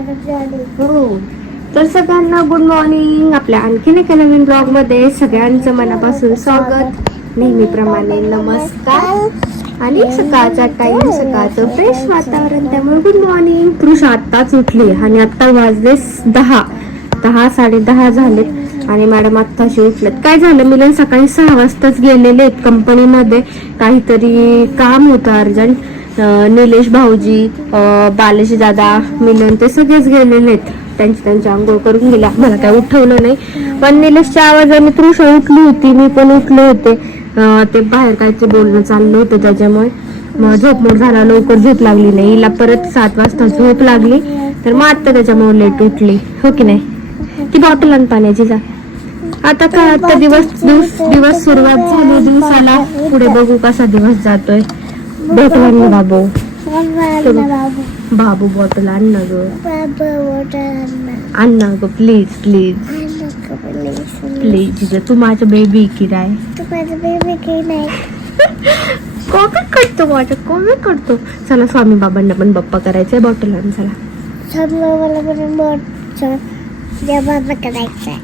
हो. तर सगळ्यांना गुड मॉर्निंग आपल्या आणखीन एका नवीन ब्लॉगमध्ये सगळ्यांचं मनापासून स्वागत. नेहमीप्रमाणे नमस्कार. आणि सकाळचा टाइम सकाळचं फ्रेश वातावरण. त्यामुळे गुड मॉर्निंग पुरुष आत्ताच उठली आणि आत्ता वाजले दहा. दहा साडे दहा झालेत. आणि मॅडम आत्ताशी उठलेत. काय झालं? मिलन सकाळी सहा वाजताच गेलेले आहेत कंपनीमध्ये काहीतरी काम होतं अर्जंट. निलेश भाऊजी अं, बालेश दादा मिलन ते सगळेच गेलेले आहेत. त्यांची त्यांची आंघोळ करून गेल्या मला काय उठवलं नाही. पण निलेशच्या आवाजाने तृषा उठली होती. मी पण उठले होते. ते बाहेर काहीतरी बोलणं चाललं होतं त्याच्यामुळे. मग झोपमोड झाला. लवकर झोप लागली नाही. हिला परत सात वाजता झोप लागली. तर मग आता त्याच्यामुळे लेट उठली. हो की नाही? ती बॉटल आण पाण्याची जा. आता काय? आता दिवस दिवस दिवस सुरुवात झाली. दिवसाला पुढे बघू कसा दिवस जातोय. बॉटल आण ना बाबू बाबू बॉटल आण ना ग आण ना ग प्लीज प्लीज प्लीज तू माझं बेबी की राय कोमे करतो बॉटल कोमे करतो? चला स्वामी बाबांना पण बप्पा करायचंय बॉटल आण चला. करायचंय.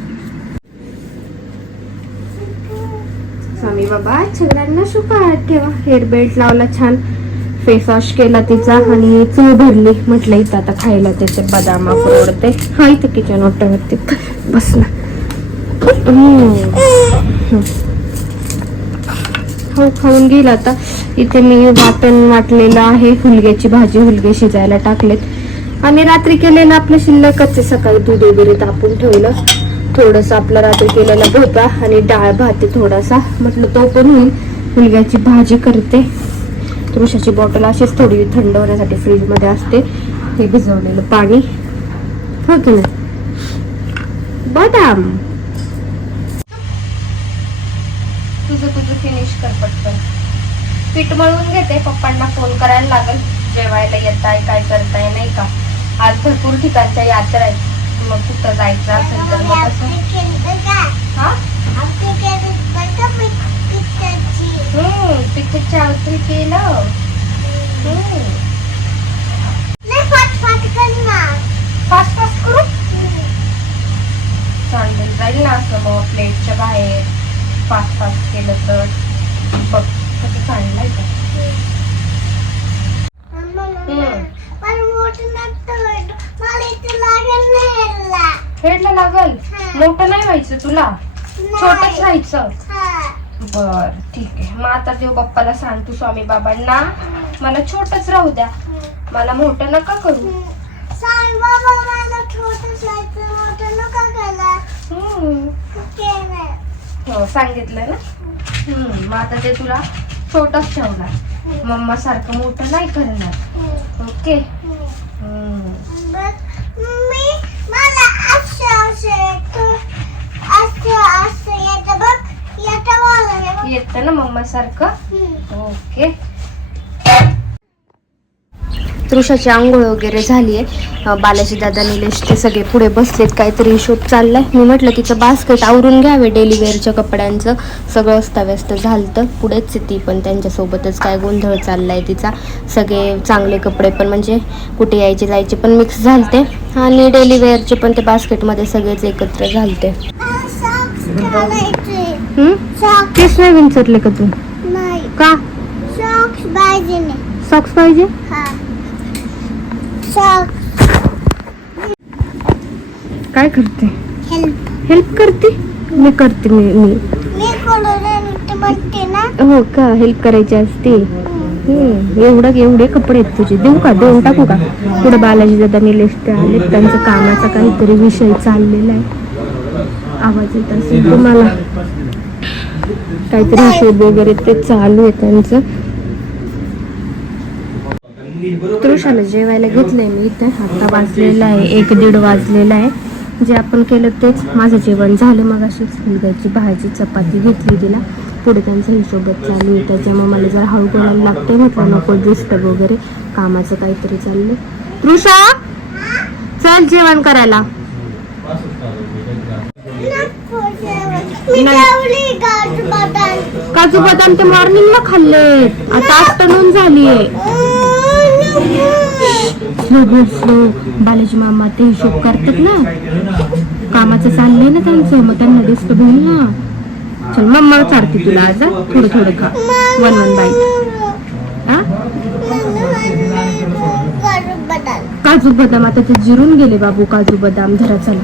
मम्मी बाबा सगळ्यांना सुखात ठेवा. हेअर बेल्ट लावला छान. फेस वॉश केला तिचा आणि चूळ भरली. म्हटलं इथं आता खायला त्याचे बदाम अक्रोड हा इथे किचन ओट्यावरती बस ना. हो खाऊन घेईल आता. इथे मी वाटण वाटलेलं आहे. हुलग्याची भाजी हुलगे शिजायला टाकलेत. आणि रात्री केलेलं आपलं शिल्लकच आहे. सकाळी दूध वगैरे तापून ठेवलं. थोडंसं आपला रात्री केलेला भोपळा आणि डाळ भात थोडासा. म्हटलं तो पण होईल. मुलग्याची भाजी करते. तुळशाची बॉटल अशीच थोडी थंड होण्यासाठी फ्रीजमध्ये असते. हे भिजवलेलं पाणी. हो की नाही? बदाम. तुझं तुझं फिनिश कर पटकन. पीठ मळून घेते. पप्पांना फोन करायला लागेल. जेवायला येताय काय करताय नाही का? आज भरपूर ठिकाणच्या यात्रा आहेत. मग कुठं जायचं असेल तर मग कसं पिक्चरची आवत्री केलं फास्ट फास्ट करू? चांगलं जाईल ना असं मग प्लेटच्या बाहेर. फास्ट फास्ट केलं तर. बघ कसं चांगलं का? हेडला लागल? मोठं नाही व्हायचं तुला? छोटच राहायचं? बर ठीक आहे. मग आता देव बाप्पाला सांग तू स्वामी बाबांना. मला छोटच राहू द्या. मला मोठं नका करू. हम्म. हो सांगितलं ना? मग आता ते तुला. छोटच ठेवणार. मम्मा सारखं मोठं नाही करणार. ओके. येतं ना मम्मा सारखं ओके. तृषाची आंघोळ वगैरे झाली आहे. बालाजी दादा निलेश ते सगळे पुढे बसलेत. काहीतरी हिशोब चाललाय. मी म्हटलं तिचं बास्केट आवरून घ्यावे डेली वेअरच्या कपड्यांचं. सगळं अस्ताव्यस्त झालतं. पुढेच आहे ती पण. त्यांच्यासोबतच काय गोंधळ चाललाय तिचा. सगळे चांगले कपडे पण म्हणजे कुठे यायचे जायचे पण मिक्स झालते. आणि डेली वेअरचे पण ते बास्केटमध्ये सगळेच एकत्र झालते? तेच नाही विंचरले का तू? का? सॉक्स पाहिजे नाही सॉक्स पाहिजे हा सॉक्स काय करते? हेल्प हेल्प करते? मी करते मी मी. हो का? हेल्प करायची असते. एवढं एवढे कपडे आहेत तुझे. देऊ का? देऊन टाकू का? पुढे बालाजी दादा ते आले त्यांचा कामाचा काहीतरी विषय चाललेला आहे. आवाज येत असेल तुम्हाला? काहीतरी हिशोब वगैरे ते चालू आहे त्यांचं. तृषाला जेवायला घेतलंय मी इथे. आता वाजलेलं आहे एक दीड वाजलेला आहे. जे आपण केलं तेच माझं जेवण झालं मग अशीच मुलगाची भाजी चपाती घेतली तिला. पुढे त्यांचं हिशोबत चालू आहे. त्याच्यामुळे मला जरा हळू बोलायला लागते म्हटलं नको डिस्टर्ब वगैरे कामाचं काहीतरी चाललंय. तृषा चल जेवण करायला. काजू बदाम. ते मॉर्निंगला खाल्ले आता आफ्टरनून झालीये. हो, नको हो. बालाजी मामा ते हिशोब करतात ना. कामाचं चाललंय ना त्यांचं. मग त्यांना डिस्टर्ब होईल ना. चल मम्मा चालते तुला आज थोडं थोडं खा. वन वन बाईट हा? काजू बदाम. आता ते जिरून गेले बाबू काजू बदाम. धरा चला.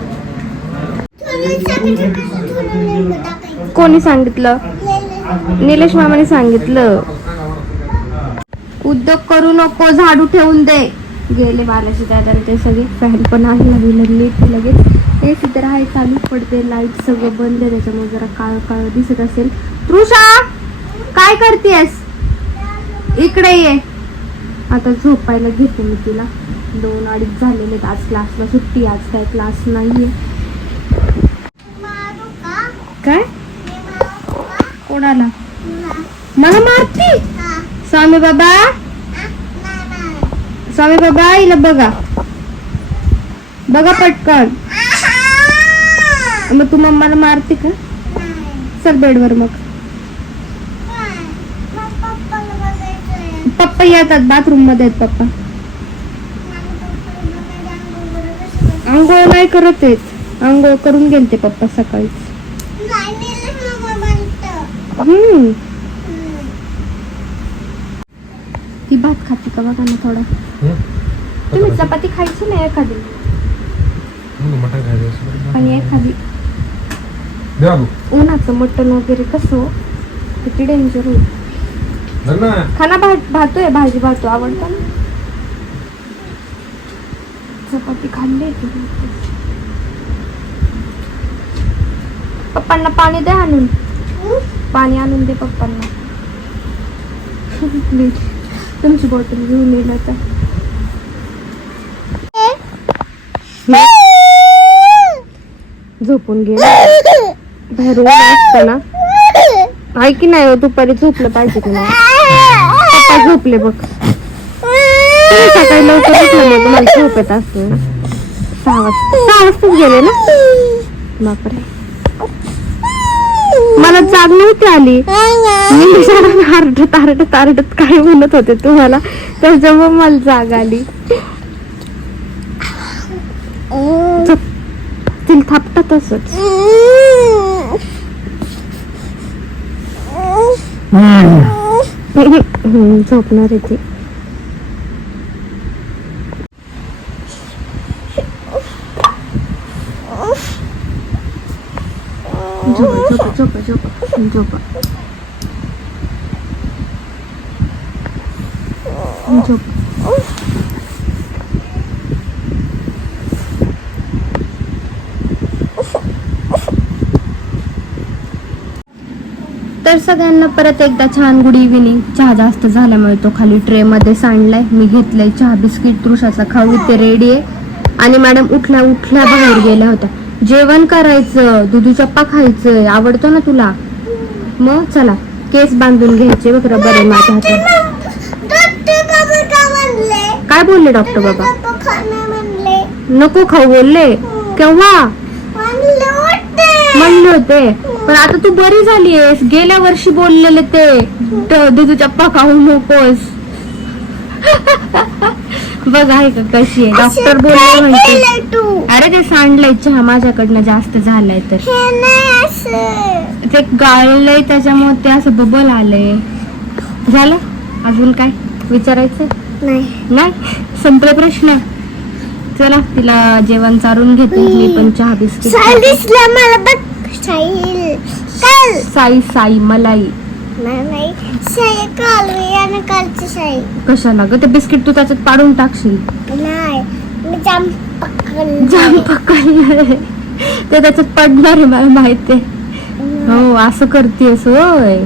कोणी सांगितलं? निलेश मामाने सांगितलं. उद्योग करू नको झाडू ठेवून दे. गेले बालाजी दादा ते सगळे फॅन पण आहे नवी लागली ती लगेच ए तर आहे चालू पडते लाइट सगळं बंद आहे त्याच्यामुळे जरा काळ काळ दिसत असेल तृषा काय करतेस इकडे ये आता झोपायला घेते मी तिला दोन अडीच झालेले आहेत. आज क्लासला सुट्टी आज काय क्लास नाहीये? काय? कोणाला. मला मारती. स्वामी बाबा. स्वामी बाबा हिला बघा बघा पटकन! मग तू मम्माला मारते का चल बेडवर मग. पप्पा येतात बाथरूममध्ये आहेत पप्पा? आंघोळ नाही करत आहेत आंघोळ करून गेलते पप्पा सकाळीच. हम्म हम्म. ती भात खाते का बघा ना थोडा. तुम्ही चपाती? खायची ना एखादी? मटण खायचं. आणि एखादी. उन्हाचं मटण वगैरे कसं हो? किती डेंजर होईल. खाना भात भातोय भाजी भातो. आवडतो ना? चपाती खाल्ली. पप्पांना पाणी दे आणून. पाणी आणून दे पप्पांना. प्लीज तुमची बॉटल घेऊन येईल आता. झोपून घे बाहेर ऊन आहे की नाही हो, दुपारी झोपलं पाहिजे तुला पप्पा झोपले बघ. सकाळी लवकर उठलं मग झोप येत असेल ना सहा वाजता. सहा वाजताच गेले ना? बापरे. मला जाग नव्हती आली. मी विचारून आरडत आरडत आरडत काय म्हणत होते तुम्हाला. त्याच्यामुळे मला जाग आली. तिला थापतात तसंच झोपणार आहे ती. झोपा झोपा झोपा झोपा झोपा तर सगळ्यांना परत एकदा छान गुड इव्हिनिंग चहा जास्त झाल्यामुळे तो खाली ट्रे मध्ये सांडलाय. मी घेतलंय चहा बिस्किट तृषाचा खाऊ ते रेडी आहे. आणि मॅडम उठल्या उठल्या बाहेर गेल्या होत्या. जेवण करायचं दुधू चप्पा खायचं आवडतो ना तुला? मग चला केस बांधून घ्यायचे बघ रबर आहे माझ्या हातात. काय बोलले डॉक्टर बाबा? नको खाऊ बोलले. केव्हा? म्हणले होते. पण आता तू बरी झालीयस. गेल्या वर्षी बोललेले ते. दुधू चप्पा खाऊ नकोस. बघ आहे का कशी आहे. डॉक्टर बोलले म्हणते केलंय तू? अरे ते सांडलंय चहा माझ्याकडनं जास्त झालाय तर. ते गाळलंय त्याच्यामुळे ते असं बबल आलंय. झालं? अजून काय विचारायचं? नाही. नाही? संपला प्रश्न. चला तिला जेवण चारून घेते. मी पण चहा बिस्किट साई साई मलाई. नाही नाही साई काल आणि कालची साई कशाला ग? ते बिस्किट तू त्याच्यात पाडून टाकशील. नाही मी जाम पकडलं. जाम पकडलंय ते त्याच्यात पडणार आहे मला माहिती हो असं करतेस होय.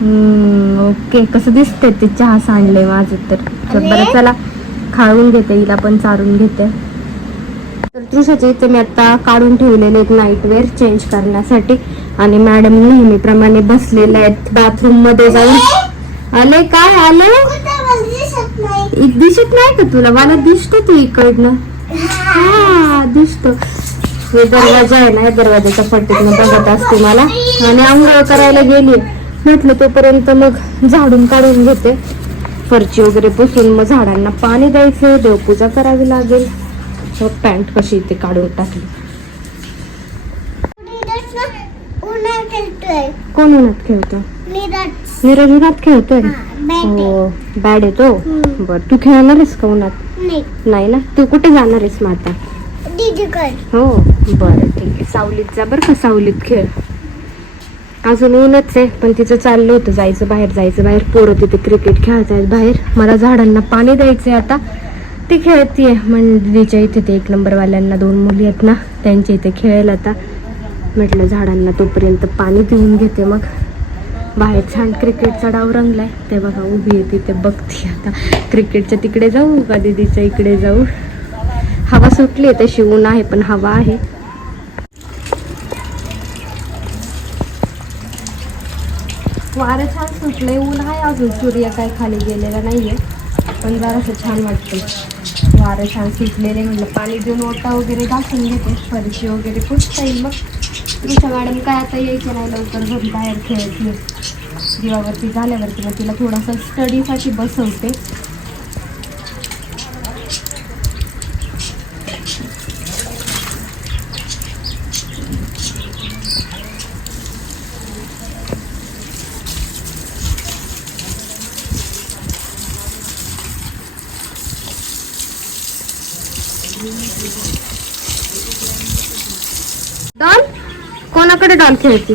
हम्म, ओके. कसं दिसतंय ते चहा सांडलंय माझं तर. बरं? चला. खाळून घेते हिला पण चारून घेते. तर तृषाच्या इथे मी आता काढून ठेवलेले एक नाईटवेअर चेंज करण्यासाठी. आणि मॅडम नेहमीप्रमाणे बसलेले आहेत बाथरूममध्ये जाऊन. आले काय? आले? दिसत नाही का तुला? मला दिसतो तू इकडनं. हा दिसतो. हे दरवाजा आहे ना या दरवाजाच्या फटीतनं बघत असते मला. आणि आंघोळ करायला गेली. म्हटलं तोपर्यंत मग झाडून काढून घेते. फरची वगैरे पुसून मग झाडांना पाणी द्यायचं देवपूजा करावी लागेल. पॅन्ट कशी इथे काढून टाकली. कोण उन्हात खेळतो नीरज. उन्हात खेळतोय? हो बॅड येतो. बर तू खेळणार आहेस का उन्हात? नाही. नाही ना? तू कुठे जाणार आहेस मग आता? हो बरं ठीक आहे. सावलीत जा बरं का सावलीत खेळ. अजून ऊनच आहे पण तिचं चाललं होतं जायचं बाहेर जायचं बाहेर. पोरं तिथे क्रिकेट खेळतायत बाहेर. मला झाडांना पाणी द्यायचंय आता. ती खेळतीये मंडळीच्या इथे ते एक नंबरवाल्यांना दोन मुली आहेत ना त्यांच्या इथे खेळेल आता. म्हटलं झाडांना तोपर्यंत पाणी देऊन घेते मग. बाहेर छान क्रिकेटचा डाव रंगलाय. ते बघा उभी आहे तिथे बघते आता. क्रिकेटच्या तिकडे जाऊ का दीदीच्या इकडे जाऊ? हवा सुटली आहे तशी ऊन आहे पण हवा आहे. वारं छान सुटलंय ऊन आहे अजून. सूर्य काय खाली गेलेला नाहीये. पण जरासं छान वाटतं. वारं छान सुटलेले म्हटलं पाणी देऊन ओटा वगैरे घासून घेते फरशी वगैरे पुसता येईल मग. तुमच्या मॅडम काय आता यायचं नाही लवकर घरी बाहेर खेळते दिवावरती झाल्यावरती मग तिला थोडासा स्टडीसाठी बसवते. डॉल कोणाकडे डॉल खेळते?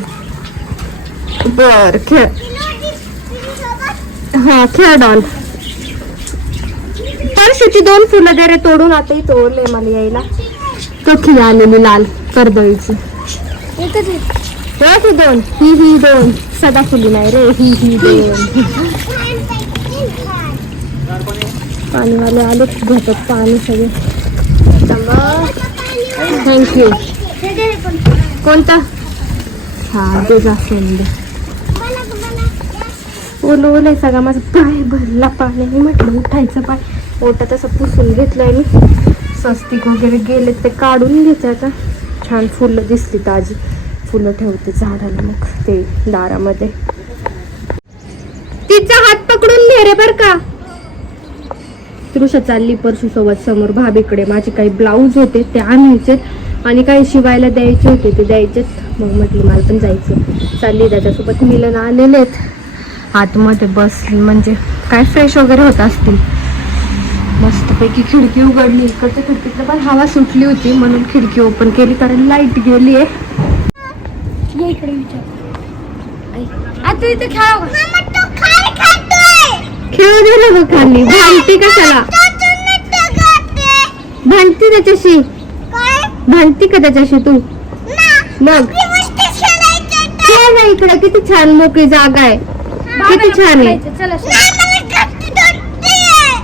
बर खेळ. हा खेळ डॉल परशीची दोन फुलं दे रे तोडून आता इथं ओरले मला यायला. कखी आलेली लाल कर्दळीची ती दोन. ही ही दोन. सदाफुली नाही रे ही ही दोन. पाणीवाले आले घेतात पाणी सगळे. थँक्यू कोणता? हा ते जास्वंद म्हणजे. ओलं ओलं आहे सगळा. माझा पाय भरला पाण्याने म्हटलं उठायचं पाय. ओटा तसं पुसून घेतलंय मी. स्वस्तिक वगैरे गेले ते काढून घेते आता. छान फुलं दिसली ताजी. फुलं ठेवते झाडाला मग ते दारामध्ये. तिचा हात पकडून घे रे बर का. तृषा चालली परशु सोबत समोर. भाभीकडे माझे काही ब्लाऊज होते ते आणायचे आणि काही शिवायला द्यायचे होते ते द्यायचे मग म्हटली मला पण जायचं चालली त्याच्यासोबत मिलन आलेले आहेत आतमध्ये बस म्हणजे काय फ्रेश वगैरे होत असतील. मस्तपैकी खिडकी उघडली. इकडच्या खिडकीतलं पण हवा सुटली होती म्हणून खिडकी ओपन केली कारण लाइट गेली आहे. आता इथे खेळा खेळू दे ना खाली. भांडती कशाला? भांडती त्याच्याशी. भांडती का त्याच्याशी तू? मग? इकडे किती छान मोकळी जागा आहे. किती छान आहे.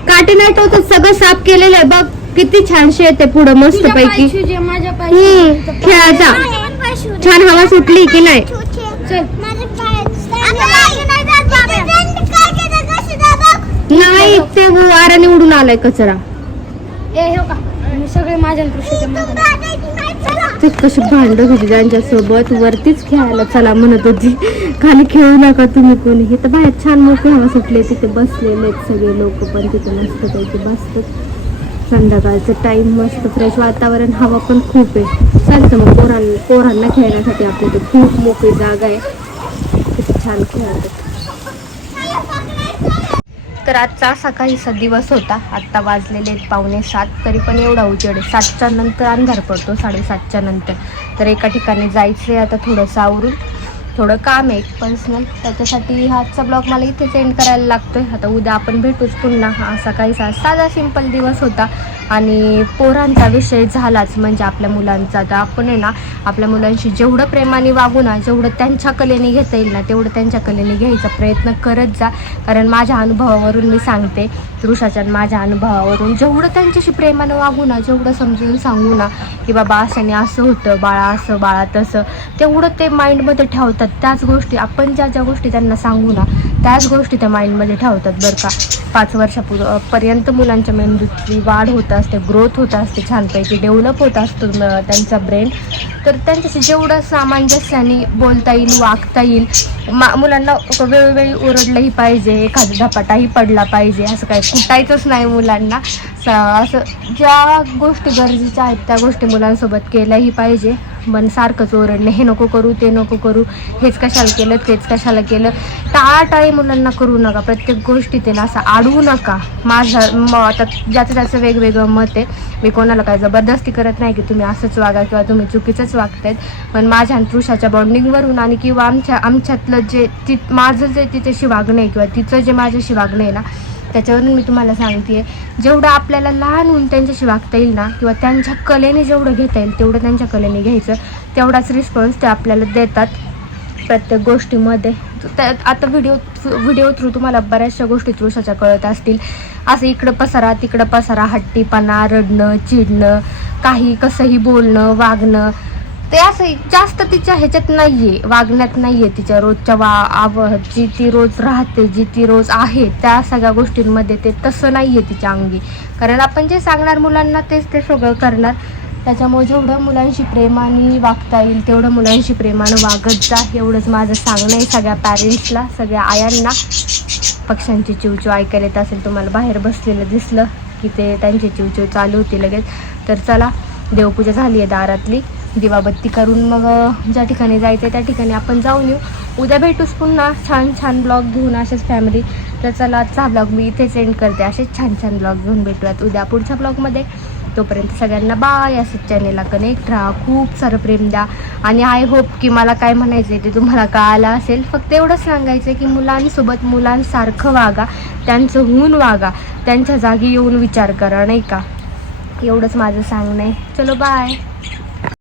काटे नाही टोचत सगळं साफ केलेलं आहे. बघ किती छान शेत आहे पुढं मस्त पैकी. खेळायचा छान हवा सुटली की नाही? नाही ते वाऱ्याने उडून आलाय कचरा. सगळे माझ्या ते कशी भांड होती त्यांच्यासोबत. वरतीच खेळायला चला म्हणत होती. खाली खेळू नका तुम्ही कोणी. हे तर बाहेर छान मोकळी हवा सुटली. तिथे बसलेले सगळे लोक पण. तिथे मस्त पैकी बसतात. संध्याकाळचं टाइम मस्त फ्रेश वातावरण. हवा पण खूप आहे. चालतं मग पोरांना पोरांना खेळण्यासाठी आपल्या इथे खूप मोकळी जागा आहे. तिथे छान खेळतात तर आजचा सकाळीचा दिवस होता. आत्ता वाजलेले आहेत पावणे सात. तरी पण एवढा उजेड आहे. सातच्या नंतर अंधार पडतो साडेसातच्या नंतर. तर एका ठिकाणी जायचं आहे आता थोडंसं आवरून. थोडं काम आहे पर्सनल त्याच्यासाठी हा आजचा ब्लॉग मला इथेच एंड करायला लागतो आहे आता उद्या आपण भेटूच पुन्हा. हा सकाळीचा साधा सिंपल दिवस होता. आणि पोरांचा विषय झालाच म्हणजे आपल्या मुलांचा तर आपण आहे ना आपल्या मुलांशी जेवढं प्रेमाने वागू ना जेवढं त्यांच्या कलेने घेता येईल ना तेवढं त्यांच्या कलेने घ्यायचा प्रयत्न करत जा. कारण माझ्या अनुभवावरून मी सांगते पुरुषाच्या माझ्या अनुभवावरून जेवढं त्यांच्याशी प्रेमानं वागू ना जेवढं समजून सांगू ना की बाबा अशाने असं होतं बाळा असं बाळा तसं तेवढं ते माइंडमध्ये ठेवतात. त्याच गोष्टी आपण ज्या ज्या गोष्टी त्यांना सांगू ना त्याच गोष्टी त्या माइंडमध्ये ठेवतात बरं का. पाच वर्षापूर पर्यंत मुलांच्या मेंदूची वाढ होत असते ग्रोथ होत असते छानपैकी डेव्हलप होत असतो त्यांचा ब्रेन. तर त्यांच्याशी जेवढं सामंजस्याने बोलता येईल वागता येईल मुलांना वेळोवेळी ओरडलंही पाहिजे एखादा धपाटाही पडला पाहिजे असं काही कुटायचंच नाही मुलांना. स- असं ज्या गोष्टी गरजेच्या आहेत त्या गोष्टी मुलांसोबत केल्याही पाहिजे. मन सारखंच ओरडणे हे नको करू ते नको करू हेच कशाला केलं तेच कशाला केलं. टाळाटाळी मुलांना करू नका प्रत्येक गोष्टी ते असं आडवू नका. माझं म आता ज्याचं त्याचं वेगवेगळं मत आहे. मी कोणाला काय जबरदस्ती करत नाही की तुम्ही असंच वागा किंवा तुम्ही चुकीचंच वागतायत. पण माझ्या आणि तृषाच्या बॉन्डिंगवरून आणि किंवा आमच्या आमच्यातलं जे ति माझं जे तिच्याशी वागणं आहे किंवा तिचं जे माझ्याशी वागणं आहे ना त्याच्यावरून मी तुम्हाला सांगते जेवढं आपल्याला लहान होऊन त्यांच्याशी वागता येईल ना किंवा त्यांच्या कलेने जेवढं घेता येईल तेवढं त्यांच्या कलेने घ्यायचं तेवढाच रिस्पॉन्स ते आपल्याला देतात प्रत्येक गोष्टीमध्ये. आता व्हिडिओ व्हिडिओ थ्रू तुम्हाला बऱ्याचशा गोष्टी थ्रू सच्या कळत असतील. असं इकडं पसारा तिकडं पसारा हट्टीपणा रडणं चिडणं काही कसंही बोलणं वागणं ते असं जास्त तिच्या ह्याच्यात नाहीये वागण्यात नाहीये तिच्या रोजच्या वा आव जी ती रोज राहते जी ती रोज आहे त्या सगळ्या गोष्टींमध्ये ते तसं नाहीये तिच्या अंगी. कारण आपण जे सांगणार मुलांना तेच ते सगळं करणार. त्याच्यामुळे जेवढं मुलांशी प्रेमाने वागता येईल तेवढं मुलांशी प्रेमानं वागत जा एवढंच माझं सांगणं आहे सगळ्या पॅरेंट्सला सगळ्या आयांना. पक्ष्यांची चिवचिव ऐकायला येत असेल तुम्हाला बाहेर बसलेलं दिसलं की ते त्यांची चिवचिव चालू होती लगेच. तर चला देवपूजा झाली आहे दारातली. दिवाबत्ती करून मग ज्या ठिकाणी जायचं त्या ठिकाणी आपण जाऊन येऊ. उद्या भेटूच पुन्हा. छान छान ब्लॉग घेऊन असेच फॅमिली तर चला आजचा ब्लॉग मी इथेच एंड करते. असेच छान छान ब्लॉग घेऊन भेटूयात उद्या पुढच्या ब्लॉगमध्ये. तोपर्यंत सगळ्यांना बाय असं चॅनेलला कनेक्ट राहा. खूप सारं प्रेम द्या. आणि आय होप की मला काय म्हणायचं आहे ते तुम्हाला कळालं असेल. फक्त एवढंच सांगायचं आहे की मुलांसोबत मुलांसारखं वागा. त्यांचं होऊन वागा. त्यांच्या जागी येऊन विचार करा नाही का? एवढंच माझं सांगणं आहे. चलो बाय